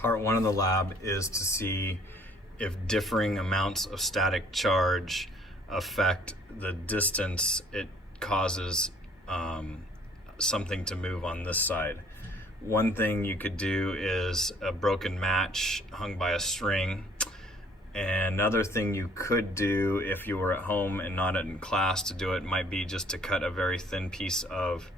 Part one of the lab is to see if differing amounts of static charge affect the distance it causes something to move on this side. One thing you could do is a broken match hung by a string. And another thing you could do if you were at home and not in class to do it might be just to cut a very thin piece of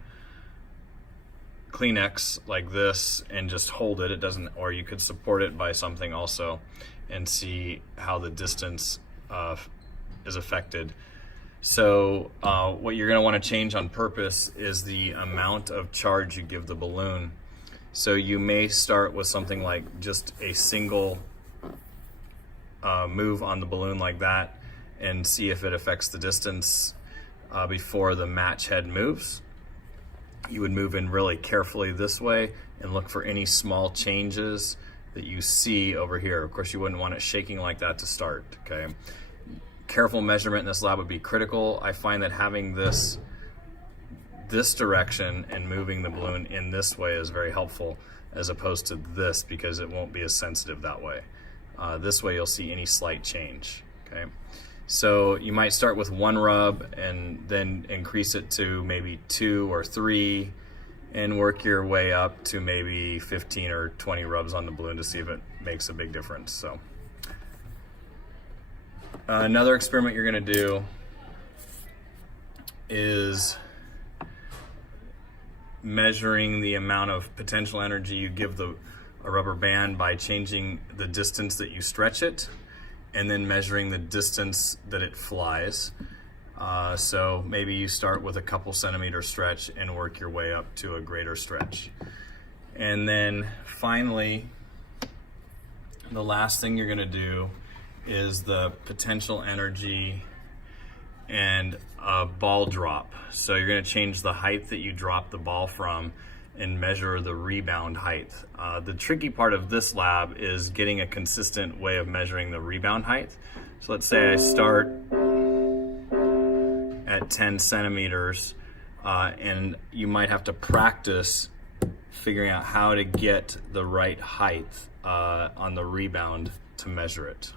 Kleenex like this and just hold it. It doesn't, or you could support it by something also and see how the distance is affected. So what you're going to want to change on purpose is the amount of charge you give the balloon. So you may start with something like just a single move on the balloon like that and see if it affects the distance before the match head moves. You would move in really carefully this way and look for any small changes that you see over here. Of course, you wouldn't want it shaking like that to start, okay? Careful measurement in this lab would be critical. I find that having this direction and moving the balloon in this way is very helpful as opposed to this, because it won't be as sensitive that way. This way you'll see any slight change, okay? So you might start with one rub and then increase it to maybe 2 or 3 and work your way up to maybe 15 or 20 rubs on the balloon to see if it makes a big difference. So another experiment you're going to do is measuring the amount of potential energy you give a rubber band by changing the distance that you stretch it and then measuring the distance that it flies. So maybe you start with a couple centimeter stretch and work your way up to a greater stretch. And then finally, the last thing you're gonna do is the potential energy and a ball drop. So you're gonna change the height that you drop the ball from and measure the rebound height. The tricky part of this lab is getting a consistent way of measuring the rebound height. So let's say I start at 10 centimeters and you might have to practice figuring out how to get the right height on the rebound to measure it.